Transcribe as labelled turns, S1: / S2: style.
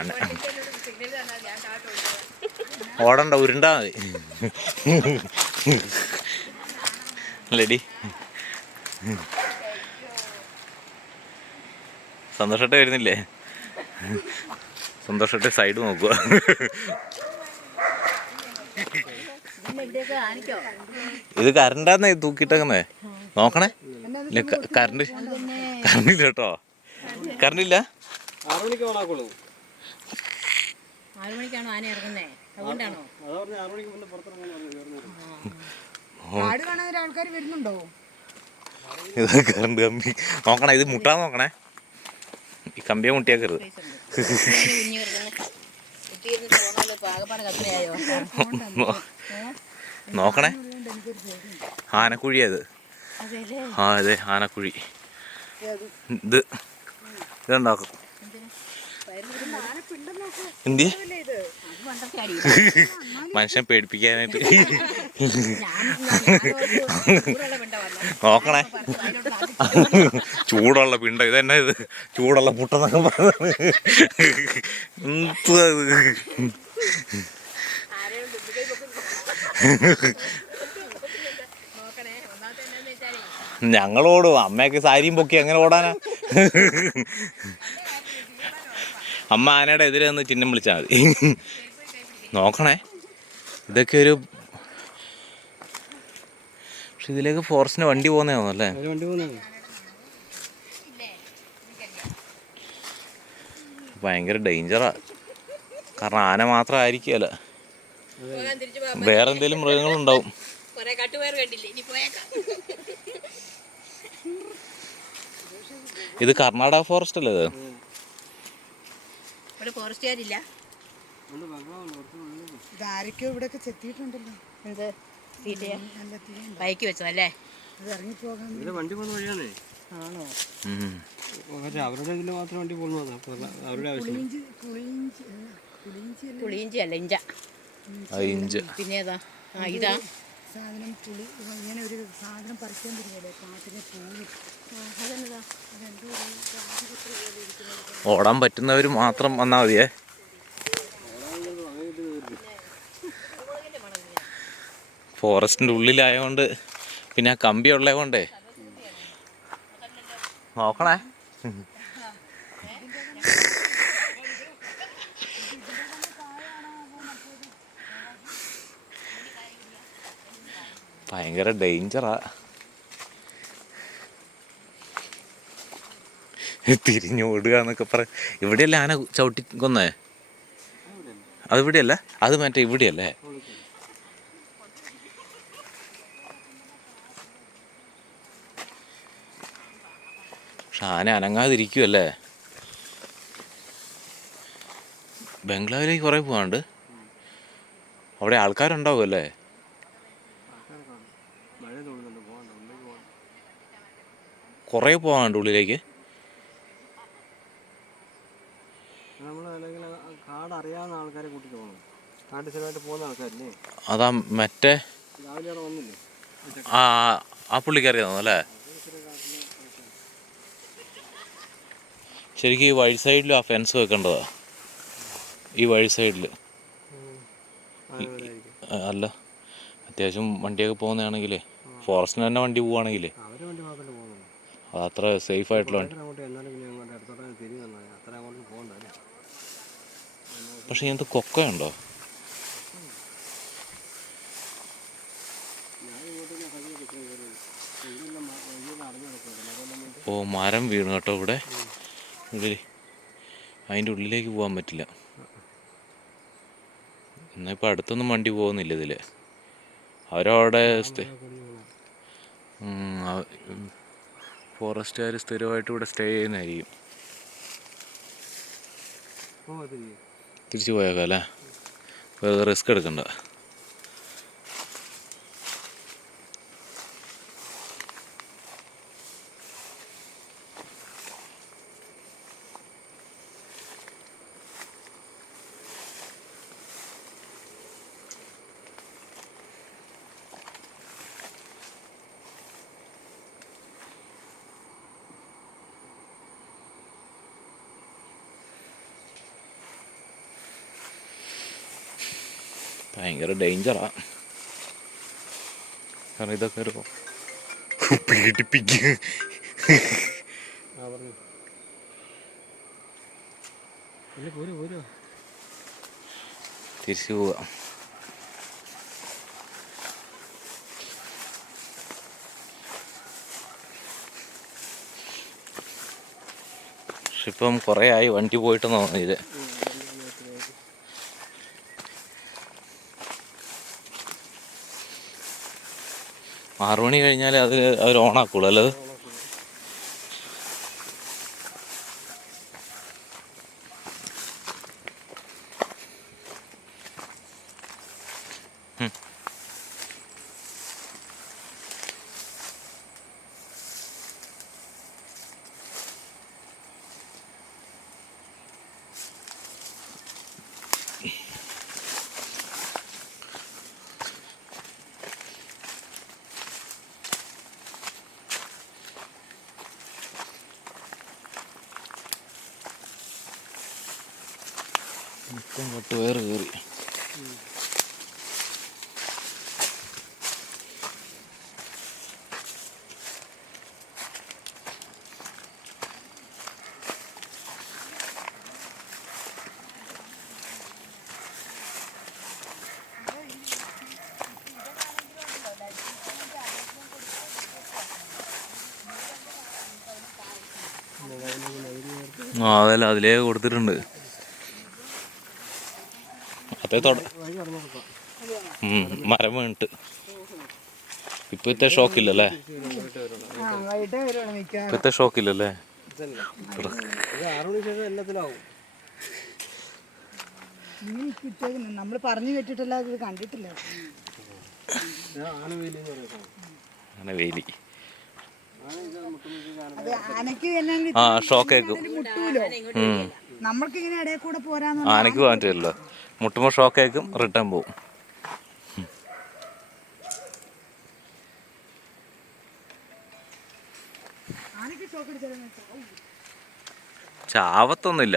S1: വേണ്ട ഓടണ്ട ഉരുണ്ടാ മതി. അല്ലേടി സന്തോഷമായിട്ട് വരുന്നില്ലേ? സന്തോഷമായിട്ട് സൈഡ് നോക്കുക ഇത് കറണ്ടാന്ന് തൂക്കിട്ടേക്കുന്നേ നോക്കണേ. ഇല്ല കറണ്ട് കറണ്ടില്ല കേട്ടോ. കറണ്ട് ഇല്ല
S2: ആറ്
S3: മണിക്കാണോ ആന ഇറങ്ങുന്നേ? അതുകൊണ്ടാണോ?
S4: കാട് കാണാൻ ആൾക്കാർ വരുന്നുണ്ടോ?
S1: ഇത് കറണ്ട് കമ്പി. നോക്കണേ ഇത് മുട്ടാൻ നോക്കണേ. ഈ കമ്പിയെ മുട്ടിയാക്കരുത്. നോക്കണേ.
S3: ആനക്കുഴിയത്
S1: ആ അതെ ആനക്കുഴി. ഇത് ഇതുണ്ടാക്കും എന്തി മനുഷ്യൻ പേടിപ്പിക്കാനായിട്ട്. നോക്കണേ. ചൂടുള്ള പിണ്ട ഇതെന്നെ ഇത്? ചൂടുള്ള പുട്ടെന്നൊക്കെ പറഞ്ഞത്. ഞങ്ങളോടും അമ്മയൊക്കെ സാരിയും പൊക്കി അങ്ങനെ ഓടാനാ? അമ്മ ആനയുടെ എതിരെ നിന്ന് ചിഹ്നം വിളിച്ചാൽ മതി. നോക്കണേ. ഇതൊക്കെ ഒരു പക്ഷെ ഇതിലേക്ക് ഫോറസ്റ്റിന് വണ്ടി
S2: വണ്ടി പോകുന്നതാണ്
S1: ഭയങ്കര ഡേഞ്ചറാ കാരണം ആന മാത്രം ആയിരിക്കുകയല്ല
S3: പോകാൻ
S1: വേറെ എന്തെങ്കിലും മൃഗങ്ങളുണ്ടാവും. ഇത് കർണാടക ഫോറസ്റ്റ് അല്ലേ ഇത്?
S3: ഫോറസ്റ്റുകാരില്ല
S4: ഇതാരൊക്കെയോ ഇവിടെയൊക്കെ ചെത്തിയിട്ടുണ്ടല്ലോ.
S3: എന്ത്? തീറ്റയാ?
S4: നല്ല തീ
S3: ബൈക്ക് വെച്ചതല്ലേ?
S4: അത് ഇറങ്ങിപ്പോകാൻ
S2: വണ്ടി പോകുന്ന വഴിയാണേ.
S3: ആണോ?
S1: ഉം.
S2: പക്ഷേ അവരുടെ ഇതിൽ മാത്രം വണ്ടി പോകുന്നതാണ് അപ്പോൾ അവരുടെ ആവശ്യം.
S4: പുളിയിഞ്ചി പുളിയിഞ്ചി അല്ല, പുളിയിഞ്ചി അല്ല?
S3: പുളിയിഞ്ചി അല്ല ഇഞ്ച.
S1: ആ ഇഞ്ച്.
S3: പിന്നെ ഏതാ? ആ ഇതാ
S4: സാധനം പുളി ഇങ്ങനെ ഒരു സാധനം പറിക്കാൻ തരുമല്ലേ കാട്ടിലെ പൂവ്.
S3: അതെന്നതാ
S1: ഓടാൻ പറ്റുന്നവർ മാത്രം വന്നാൽ മതിയേ. ഫോറസ്റ്റിന്റെ ഉള്ളിലായതുകൊണ്ട് പിന്നെ ആ കമ്പി ഉള്ളത് കൊണ്ടേ നോക്കണേ. ഭയങ്കര ഡേഞ്ചറാ തിരിഞ്ഞോടുക എന്നൊക്കെ പറ ഇവിടെയല്ലേ ആന ചവിട്ടി കൊന്നേ? അത് ഇവിടെയല്ല അത് മറ്റേ ഇവിടെയല്ലേ? പക്ഷെ ആന അനങ്ങാതിരിക്കുമല്ലേ ബംഗ്ലാവിലേക്ക് കുറേ പോകാണ്ട് അവിടെ ആൾക്കാരുണ്ടാവുമല്ലേ
S2: മഴ തോന്നുന്നുണ്ട് പോകണ്ട ഉള്ളിലേക്ക് പോകണം
S1: കുറേ പോകാണ്ട് ഉള്ളിലേക്ക്
S2: നമ്മൾ അല്ലെങ്കിൽ ആ കാട് അറിയാവുന്ന ആൾക്കാരെ കൂട്ടിട്ട് പോകണം കാട്ടിൽ സ്ഥിരമായിട്ട് പോകാനുണ്ട് ഉള്ളിലേക്ക്
S1: അതാ മറ്റേ ആ ആ പുള്ളിക്കറിയ അല്ലേ? ശരിക്കും ഈ വഴി സൈഡിലും ആ ഫെൻസ് വെക്കേണ്ടതാ. ഈ വഴി സൈഡിൽ
S2: ആയിരിക്കും
S1: അല്ല. അത്യാവശ്യം വണ്ടിയൊക്കെ പോകുന്നതാണെങ്കിലേ. ഫോറസ്റ്റിന് തന്നെ വണ്ടി പോവുകയാണെങ്കിലേ
S2: അവരെ വണ്ടി മാത്രമേ പോകുന്നുള്ളൂ
S1: അത് അത്ര സേഫ് ആയിട്ടുള്ള പക്ഷെ ഇങ്ങനത്തെ കൊക്കയുണ്ടോ? ഓ മരം വീണു കേട്ടോ ഇവിടെ. ഉള്ളിൽ അതിന്റെ ഉള്ളിലേക്ക് പോകാൻ പറ്റില്ല. എന്നാൽ ഇപ്പം അടുത്തൊന്നും വണ്ടി പോകുന്നില്ല ഇതിൽ അവരവിടെ ഫോറസ്റ്റുകാർ സ്ഥിരമായിട്ട് ഇവിടെ സ്റ്റേ ചെയ്യുന്നതായിരിക്കും. തിരിച്ചു പോയേക്കാം അല്ലേ? വെറുതെ റിസ്ക് എടുക്കണ്ട. ഭയങ്കര ഡേഞ്ചറാ. കാരണം ഇതൊക്കെ ഒരു പീഡിപ്പിക്കുക തിരിച്ചു പോവുക പക്ഷെ ഇപ്പം കുറേ ആയി വണ്ടി പോയിട്ടെന്ന് തോന്നിയത് ആറു മണി കഴിഞ്ഞാൽ അതിൽ അവർ ഓണാക്കുള്ളൂ അല്ലത് ഇപ്പം ഇങ്ങോട്ട് വേറെ കയറി. ആ അതല്ല അതിലേ കൊടുത്തിട്ടുണ്ട്. അതേ തൊട മരം വീണിട്ട്. ഇപ്പോഴത്തെ ഷോക്കില്ലല്ലേ? ഇപ്പോഴത്തെ ഷോക്കില്ലല്ലേ?
S4: നമ്മൾ പറഞ്ഞു കേട്ടിട്ടില്ല ഇത് കണ്ടിട്ടില്ല.
S2: ആനവേലി
S1: ആ ഷോക്കേക്കും.
S4: മുട്ടൂലോ നമ്മൾക്ക് ഇങ്ങനെ ഇടയിൽ കൂടെ പോരാന്ന്
S1: ആനയ്ക്ക് പോകാൻ പറ്റില്ലല്ലോ. മുട്ടുമ്പോൾ ഷോക്കേക്കും റിട്ടേൺ പോവും. ചാവത്തൊന്നുമില്ല.